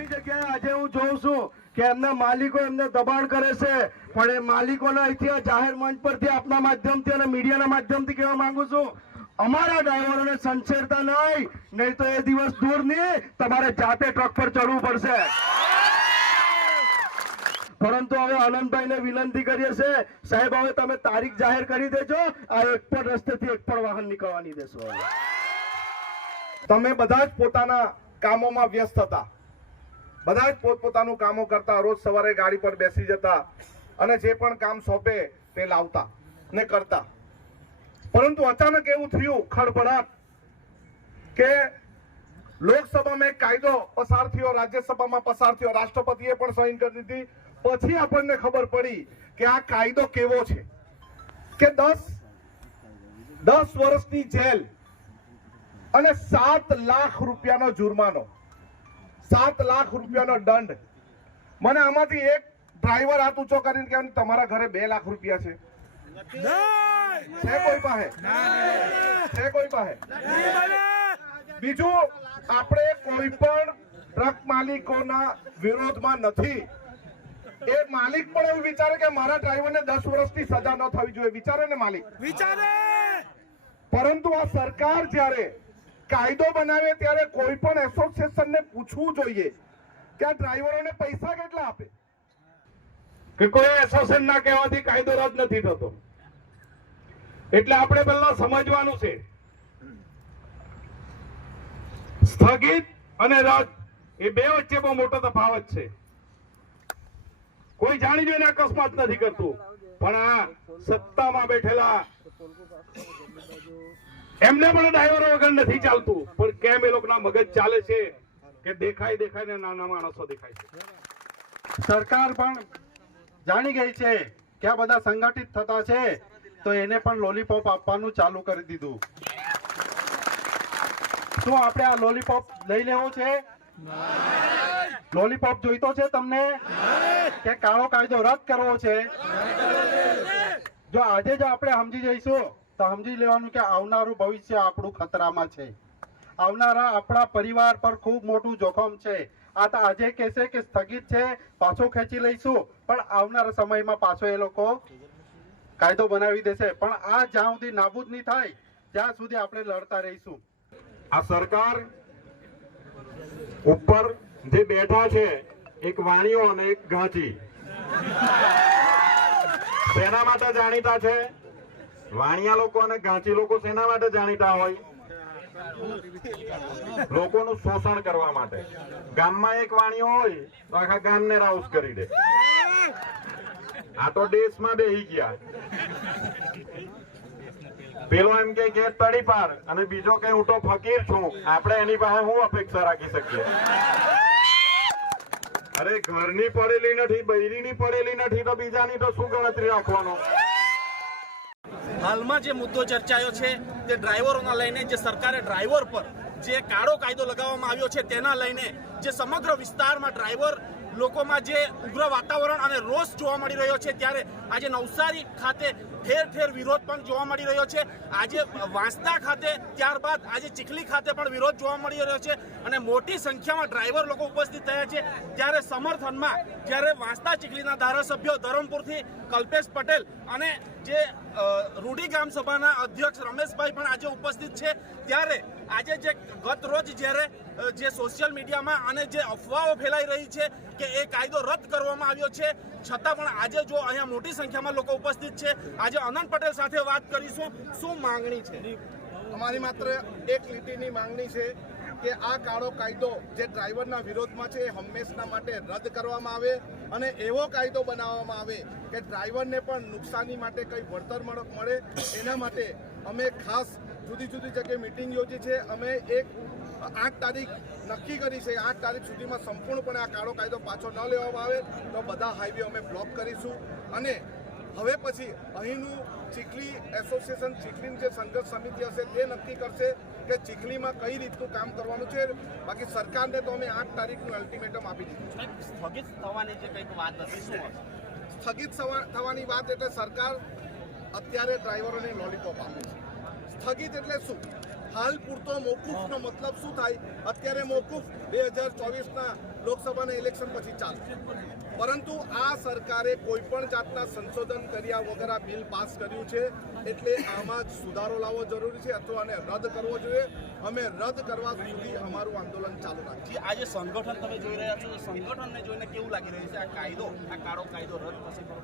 ઘણી જગ્યાએ આજે હું જોઉં છું કે એમના માલિકો એમને દબાણ કરે છે, પણ એ માલિકોના અહીંથી જાહેર મંચ પરથી આપના માધ્યમથી અને મીડિયાના માધ્યમથી કહેવા માંગુ છું, અમારા ડ્રાઈવરોને સંછેડતા નહીં તો એ દિવસ દૂર નહીં, તમારે જાતે ટ્રક પર ચડવું પડશે। પરંતુ હવે આનંદભાઈને વિનંતી કરીએ છે, સાહેબ હવે તમે તારીખ જાહેર કરી દેજો, આ એક પણ રસ્તેથી એક પણ વાહન નીકળવા નહીં દેશો। તમે બધા જ પોતાના કામોમાં વ્યસ્ત હતા, બધા જ પોતપોતાનું કામો કરતા, રોજ સવારે ગાડી પર બેસી જતા અને જે પણ કામ સોંપે તે લાવતા ને કરતા। પરંતુ અચાનક એવું થયું ખળભળાટ કે લોકસભામાં એક કાયદો પસાર થયો, રાજ્યસભામાં પસાર થયો, રાષ્ટ્રપતિએ પણ સહી કરી દીધી। પછી આપણને ખબર પડી કે આ કાયદો કેવો છે કે 10 વર્ષની જેલ અને 7 લાખ રૂપિયાનો જુર્માનો, 7 લાખ રૂપિયાનો દંડ। મને આમાંથી એક ડ્રાઈવર હાથ ઊંચો કરીને કે તમારા ઘરે 2 લાખ રૂપિયા છે? કોઈ પાસે? કોઈ પાસે? બીજું, આપણે કોઈ પણ ટ્રક માલિકોના વિરોધમાં નથી। એ માલિક પણ એવું વિચારે કે મારા ડ્રાઈવરને 10 વર્ષની સજા ન થવી જોઈએ, વિચારે ને માલિક? વિચારે। પરંતુ આ સરકાર જ્યારે કાયદો બનાવે ત્યારે કોઈ પણ એસોસિએશનને પૂછવું જોઈએ કે આ ડ્રાઈવરોને પૈસા કેટલા આપે, કે કોઈ એસોસિએશનના કહેવાથી કાયદો રદ નથી થતો। એટલે આપણે પહેલા સમજવાનું છે, સ્થગિત અને રદ એ બે વચ્ચે બહુ મોટો તફાવત છે। કોઈ જાણી જોઈને અકસ્માત નથી કરતું, પણ આ સત્તામાં બેઠેલા એમને પણ ડ્રાઈવરો વગર નથી ચાલતું, પણ કેમ એ લોકોના મગજ ચાલે છે કે દેખાય ને નાના માણસો દેખાય છે। સરકાર પણ જાણી ગઈ છે કે આ બધા સંગઠિત થતા છે, તો એને પણ લોલીપોપ આપવાનું ચાલુ કરી દીધું। શું આપણે આ લોલીપોપ લઈ લેવો છે? લોલીપોપ જોઈતો છે તમને કે કાળો કાયદો રદ કરવો છે? જો આજે જો આપણે સમજી જઈશું તો સમજી લેવાનું કે આવનારું ભવિષ્ય આપણું ખતરામાં છે, આવનારા આપણા પરિવાર પર ખૂબ મોટું જોખમ છે। આ તો આજે કહેશે કે સ્થગિત છે, પાછો ખેંચી લઈશું, પણ આવનારા સમયમાં પાછો એ લોકો કાયદો બનાવી દેશે, પણ આ જ્યાં સુધી નાબૂદ નહીં થાય ત્યાં સુધી આપણે લડતા રહીશું। આ સરકાર ઉપર જે બેઠા છે એક વાણીઓ અને એક ગાંચી, શેના માટે જાણીતા છે? વાણિયા લોકો અને ગાંચી લોકો શેના માટે જાણીતા હોય? લોકોનું શોષણ કરવા માટે। ગામમાં એક વાણીઓ હોય તો આખા ગામને રાઉસ કરી દે, આ તો દેશમાં બેહી ગયા। પેલો એમ કે તડી પાર અને બીજો કે હું તો ફકીર છું, આપણે એની પાસે શું અપેક્ષા રાખી શકીએ? અરે ઘરની પડેલી નથી, બૈરીની પડેલી નથી, તો બીજાની તો શું ગણતરી રાખવાનો? હાલમાં જે મુદ્દો ચર્ચાયો છે તે ડ્રાઈવરોના લઈને, જે સરકારે ડ્રાઈવર પર જે કાળો કાયદો લગાવવામાં આવ્યો છે તેના લઈને જે સમગ્ર વિસ્તારમાં ડ્રાઈવર લોકોમાં જે ઉગ્ર વાતાવરણ અને રોષ જોવા મળી રહ્યો છે, ત્યારે આજે નવસારી ખાતે ઠેર ઠેર વિરોધ પણ જોવા મળી રહ્યો છે। આજે વાંસદા ખાતે, ત્યારબાદ આજે ચીખલી ખાતે પણ વિરોધ જોવા મળી રહ્યો છે અને મોટી સંખ્યામાં ડ્રાઈવર લોકો ઉપસ્થિત થયા છે। ત્યારે સમર્થનમાં જ્યારે વાંસદા ચીખલીના ધારાસભ્યો ધરમપુરથી કલ્પેશ પટેલ અને જે રૂડી ગામ સભાના અધ્યક્ષ રમેશભાઈ પણ આજે ઉપસ્થિત છે, ત્યારે આજે જે ગત રોજ જ્યારે જે સોશિયલ મીડિયામાં અને જે અફવાઓ ફેલાઈ રહી છે કે એ કાયદો રદ કરવામાં આવ્યો છે, છતાં પણ આજે જો અહીંયા મોટી સંખ્યામાં લોકો ઉપસ્થિત છે। આજે અનંત પટેલ સાથે વાત કરીશું, શું માંગણી છે? અમારી માત્ર એક લીટીની માંગણી છે કે આ કાળો કાયદો જે ડ્રાઈવરના વિરોધમાં છે એ હંમેશના માટે રદ કરવામાં આવે અને એવો કાયદો બનાવવામાં આવે કે ડ્રાઈવરને પણ નુકસાની માટે કંઈ વળતર મળે। એના માટે અમે ખાસ જુદી જુદી જગ્યાએ મિટિંગ યોજી છે। અમે 8 તારીખ નક્કી કરી છે, 8 તારીખ સુધીમાં સંપૂર્ણપણે આ કાળો કાયદો પાછો ન લેવામાં આવે તો બધા હાઈવે અમે બ્લોક કરીશું। અને હવે પછી અહીંનું ચીખલી એસોસિએશન, ચીખલીની જે સંઘર્ષ સમિતિ હશે તે નક્કી કરશે કે ચીખલીમાં કઈ રીતનું કામ કરવાનું છે। બાકી સરકારને તો અમે 8 તારીખનું અલ્ટિમેટમ આપી દીધું છે। સ્થગિત થવાની જે કંઈક વાત હતી, શું સ્થગિત થવાની વાત એટલે સરકાર અત્યારે ડ્રાઈવરોને લોલીપોપ આપે છે। સ્થગિત એટલે શું હાલ પૂરતો મોકૂફનો મતલબ શું થાય? અત્યારે મોકૂફ 2024ના લોકસભાના ઇલેક્શન પછી ચાલશે, પરંતુ આ સરકારે કોઈ પણ જાતના સંશોધન કર્યા વગર આ બિલ પાસ કર્યું છે, એટલે આમાં જ સુધારો લાવવો જરૂરી છે અથવા આને રદ કરવો જોઈએ. અમે રદ કરવા સુધી અમારું આંદોલન ચાલુ રાખીએ. જે આજે સંગઠન તમે જોઈ રહ્યા છો, સંગઠનને જોઈને કેવું લાગી રહ્યું છે આ કાયદો, આ કાળો કાયદો રદ થશે ખરો?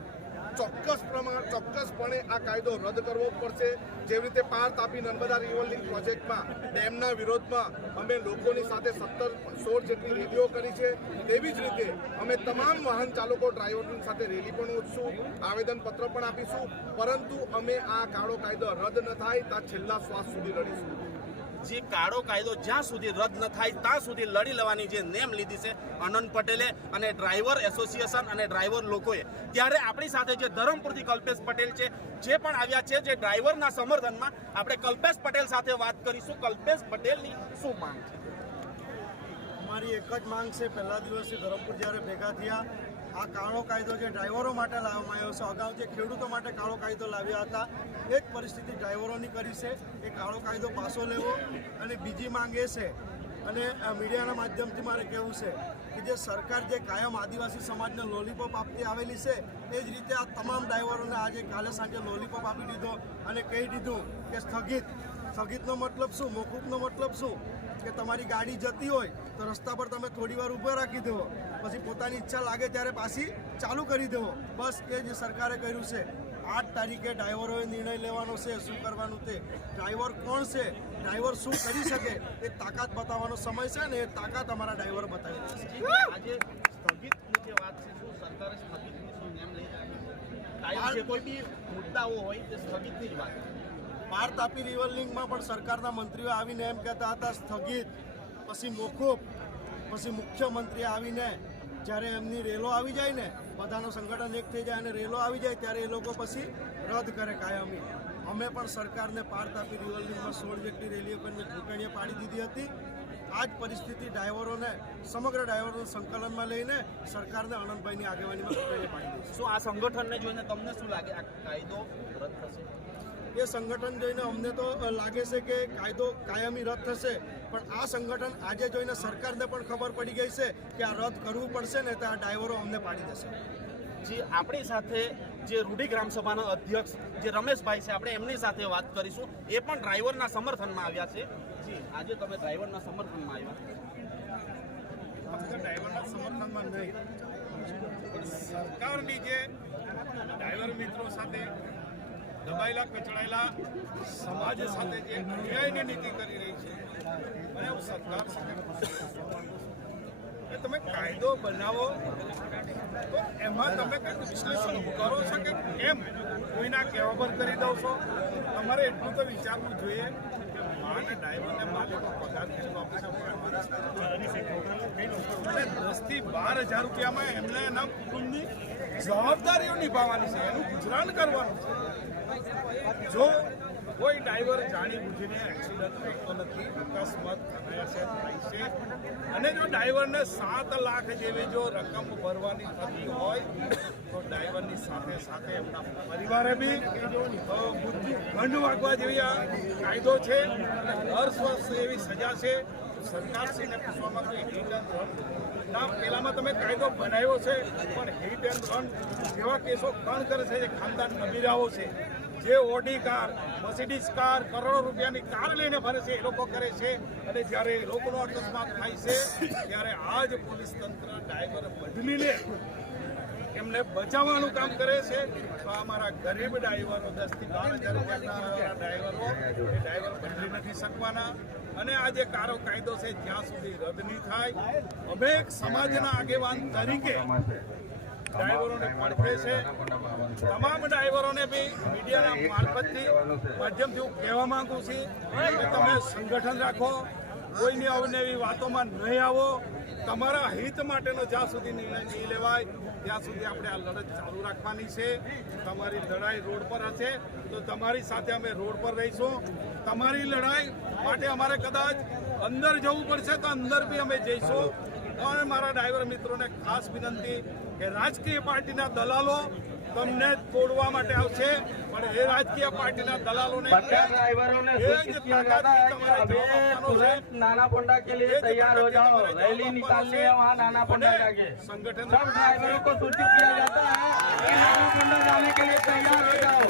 ચોક્કસપણે આ કાયદો રદ કરવો પડશે. જેવી રીતે પાર તાપી નર્મદા રિવરલિંક પ્રોજેક્ટમાં ડેમના વિરોધમાં અમે લોકોની સાથે 16 જેટલી રેલીઓ કરી છે, તેવી જ રીતે અમે તમામ વાહન ચાલકો ડ્રાઈવરની સાથે રેલી પણ યોજશું, આવેદનપત્ર પણ આપીશું, પરંતુ અમે આ કાળો કાયદો રદ ન થાય ત્યાં છેલ્લા શ્વાસ સુધી લડીશું. જે કાળો કાયદો જ્યાં સુધી રદ ન થાય ત્યાં સુધી લડી લેવાની જે નેમ લીધી છે આનંદ પટેલે અને ડ્રાઈવર એસોસિએશન અને ડ્રાઈવર લોકોએ, ત્યારે આપણી સાથે જે ધરમપુરથી કલ્પેશ પટેલ છે જે પણ આવ્યા છે, જે ડ્રાઈવરના સમર્થનમાં, આપણે કલ્પેશ પટેલ સાથે વાત કરીશું. કલ્પેશ પટેલની શું માંગ છે? અમારી એક જ માંગ છે. પહેલા દિવસે ધરમપુર જ્યારે ભેગા થયા, આ કાળો કાયદો જે ડ્રાઈવરો માટે લાવવામાં આવ્યો છે, અગાઉ જે ખેડૂતો માટે કાળો કાયદો લાવ્યા હતા એ જ પરિસ્થિતિ ડ્રાઈવરોની કરી છે. એ કાળો કાયદો પાછો લેવો. અને બીજી માંગ એ છે, અને મીડિયાના માધ્યમથી મારે કહેવું છે કે જે સરકાર જે કાયમ આદિવાસી સમાજને લોલીપોપ આપતી આવેલી છે, એ જ રીતે આ તમામ ડ્રાઈવરોને આજે કાલે સાંજે લોલીપોપ આપી દીધો અને કહી દીધું કે સ્થગિતનો મતલબ શું, મોકૂફનો મતલબ શું, કે તમારી ગાડી જતી હોય તો રસ્તા પર તમે થોડી વાર ઊભા રાખી દેવો, પછી પોતાની ઈચ્છા લાગે ત્યારે પાછી ચાલુ કરી દેવો. બસ એ જ સરકારે કર્યું છે. 8 તારીખે ડ્રાઈવરોએ નિર્ણય લેવાનો છે શું કરવાનું તે. ડ્રાઈવર કોણ છે, ડ્રાઈવર શું કરી શકે એ તાકાત બતાવવાનો સમય છે ને એ તાકાત અમારા ડ્રાઈવર બતાવી રહ્યા છે. આજે સ્થગિતની જે વાત છે, શું સરકારે સ્થગિતની શું નેમ લઈ કાયમ જે કોઈ બી મુદ્દાઓ હોય તે સ્થગિતની જ વાત છે. પાર તાપી રિવરલિંકમાં પણ સરકારના મંત્રીઓ આવીને એમ કહેતા હતા સ્થગિત, પછી મોકૂફ, પછી મુખ્યમંત્રી આવીને જ્યારે એમની રેલો આવી જાય ને, બધાનો સંગઠન એક થઈ જાય અને રેલો આવી જાય ત્યારે એ લોકો પછી રદ કરે કાયમી. અમે પણ સરકારને પાર તાપી રિવરલિંકમાં 16 જેટલી રેલીઓ કરીને ઠેકાણીએ પાડી દીધી હતી. આ જ પરિસ્થિતિ ડ્રાઈવરોને, સમગ્ર ડ્રાઈવરોને સંકલનમાં લઈને સરકારને આનંદભાઈની આગેવાનીમાં ઠેકાણીએ પાડી દીધી. શું આ સંગઠનને જોઈને તમને શું લાગે આ કાયદો રદ થશે? એ સંગઠન જોઈને અમને તો લાગે છે કે કાયદો કાયમી રદ થશે, પણ આ સંગઠન આજે જોઈને સરકારને પણ ખબર પડી ગઈ છે કે આ રદ કરવું પડશે ને તો આ ડ્રાઈવરો અમને પાડી દેશે. જે આપણી સાથે જે રૂડી ગ્રામ સભાના અધ્યક્ષ જે રમેશભાઈ છે, આપણે એમની સાથે વાત કરીશું. એ પણ ડ્રાઈવરના સમર્થનમાં આવ્યા છે. જી, આજે તમે ડ્રાઈવરના સમર્થનમાં આવ્યા? ફક્ત ડ્રાઈવરના સમર્થનમાં નહીં, સરકારની જે ડ્રાઈવર મિત્રો સાથે દબાયેલા કચડાયેલા સમાજ સાથે જે અન્યાયની નીતિ કરી રહી છે, અને હું સરકાર સાથે કે તમે કાયદો બનાવો તો એમાં તમે કંઈક વિશ્લેષણ કરો છો કે કેમ કોઈના કહેવા પર કરી દો છો. તમારે એટલું તો વિચારવું જોઈએ કે માને ડ્રાઈવરને માલિકો પગાર કેટલો આપે છે, અને 10 થી 12 હજાર રૂપિયામાં એમને એના કુટુંબની જવાબદારીઓ નિભાવવાની છે, એનું ગુજરાન કરવાનું છે. જો કોઈ ડ્રાઈવર જાણી બુજીને એક્સિડન્ટ થતો નથી, અકસ્માત થાય છે, અને જો ડ્રાઈવરને 7 લાખ જેવી જો રકમ ભરવાની થતી હોય તો ડ્રાઈવરની સાથે સાથે એમના પરિવારે બી દંડ વાગવા જેવી આ કાયદો છે. 10 વર્ષ એવી સજા છે. સરકારશ્રીને પૂછવામાં કોઈ હિટ એન્ડ રન ના, પહેલામાં તમે કાયદો બનાવ્યો છે, પણ હિટ એન્ડ રન જેવા કેસો કોણ કરે છે? જે ખાનદાન નબીરાઓ છે, જે ઓડી કાર, મર્સિડીઝ કાર, કરોડો રૂપિયાની કાર લઈને ફરે છે, એ લોકો કરે છે. અને જ્યારે એ લોકોનો અકસ્માત થાય છે ત્યારે આ જ પોલીસ તંત્ર ડ્રાઈવર બદલીને એમને બચાવવાનું કામ કરે છે. તો અમારા ગરીબ ડ્રાઈવરો 10 થી 12 હજાર રૂપિયાના ડ્રાઈવરો એ ડ્રાઈવર બદલી નથી શકવાના. અને આ જે કાળો કાયદો છે જ્યાં સુધી રદ નહીં થાય, અમે એક સમાજના આગેવાન તરીકે ડ્રાઈવરોને પડખે છે. તમામ ડ્રાઈવરોને બી મીડિયાના માધ્યમથી હું કહેવા માંગુ છું કે તમે સંગઠન રાખો, કોઈની અવનવી વાતોમાં નહીં આવો. તમારા હિત માટેનો જ્યાં સુધી નિર્ણય નહીં લેવાય ત્યાં સુધી આપણે આ લડત ચાલુ રાખવાની છે. તમારી લડાઈ રોડ પર હશે તો તમારી સાથે અમે રોડ પર રહીશું. તમારી લડાઈ માટે અમારે કદાચ અંદર જવું પડશે તો અંદર બી અમે જઈશું. અને મારા ડ્રાઈવર મિત્રોને ખાસ વિનંતી કે રાજકીય પાર્ટીના દલાલો તમને તોડવા માટે આવશે, પણ એ રાજકીય પાર્ટીના દલાલોને ડ્राइवरों ने सूचित किया जाता है कि अभी तुरंत नाना पोंडा के लिए तैयार हो जाओ, रैली निकालनी है वहाँ नाना पोंडा जाके। સંગઠન सब ड्राइवरों को सूचित किया जाता है कि नाना पोंडा जाने के लिए तैयार हो जाओ,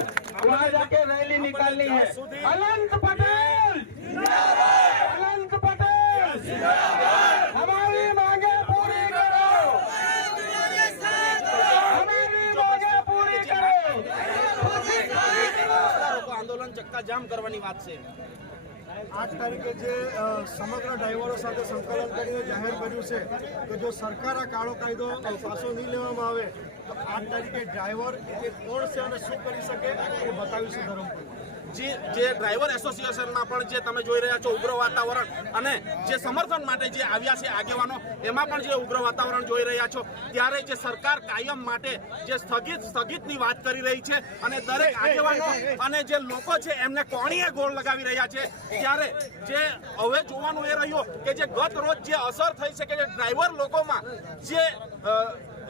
वहाँ जाके रैली निकालनी है। अनंत पटेल अनंत पटेल हमारी मांगे पूरी करो, हमारी मांगे पूरी करो। આંદોલન ચક્કાજામ કરવાની વાત છે। 8 તારીખે જે સમગ્ર ડ્રાઈવરો સાથે સંકલન કરીને જાહેર કર્યું છે કે જો સરકાર આ કાળો કાયદો પાછો નહીં લેવામાં આવે તો 8 તારીખે ડ્રાઈવર એ કોણ છે અને શું કરી શકે એ બતાવીશું ધરમપુર। જે ડ્રાઈવર એસોસિએશનમાં પણ જે તમે જોઈ રહ્યા છો ઉગ્ર વાતાવરણ અને જે સમર્થન માટે જે આવ્યા છે આગેવાનો, એમાં પણ જે ઉગ્ર વાતાવરણ જોઈ રહ્યા છો, ત્યારે જે સરકાર કાયમ માટે જે સ્થગિતની વાત કરી રહી છે અને દરેક આગેવાનો અને જે લોકો છે એમને કોણીએ ગોળ લગાવી રહ્યા છે, ત્યારે જે હવે જોવાનું એ રહ્યું કે જે ગત રોજ જે અસર થઈ છે કે જે ડ્રાઈવર લોકોમાં જે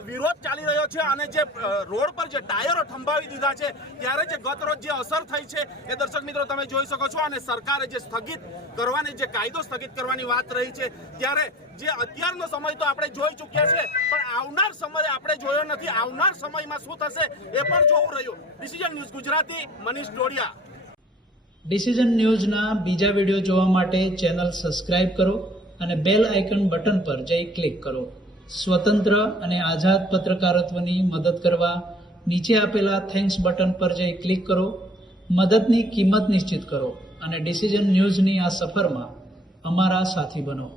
વિરોધ ચાલી રહ્યો છે અને જે રોડ પર જે ટાયરો થંભાવી દીધા છે, ત્યારે જે ગત રોજ જે અસર થઈ છે એ દર્શક મિત્રો તમે જોઈ શકો છો। અને સરકારે જે સ્થગિત કરવાની જે કાયદો સ્થગિત કરવાની વાત રહી છે, ત્યારે જે અત્યારનો સમય તો આપણે જોઈ ચૂક્યા છે, પણ આવનાર સમય આપણે જોયો નથી। આવનાર સમયમાં શું થશે એ પણ જોવું રહ્યું। Decision news Gujarati, Manish Dodiya. Decision ન્યૂઝના બીજા વિડીયો જોવા માટે ચેનલ સબસ્ક્રાઇબ કરો અને બેલ આઇકન બટન પર જઈ ક્લિક કરો। સ્વતંત્ર અને આઝાદ પત્રકારત્વની મદદ કરવા નીચે આપેલા થેન્ક્સ બટન પર જઈ ક્લિક કરો। મદદની કિંમત નિશ્ચિત કરો અને ડિસિઝન ન્યૂઝની આ સફરમાં અમારા સાથી બનો।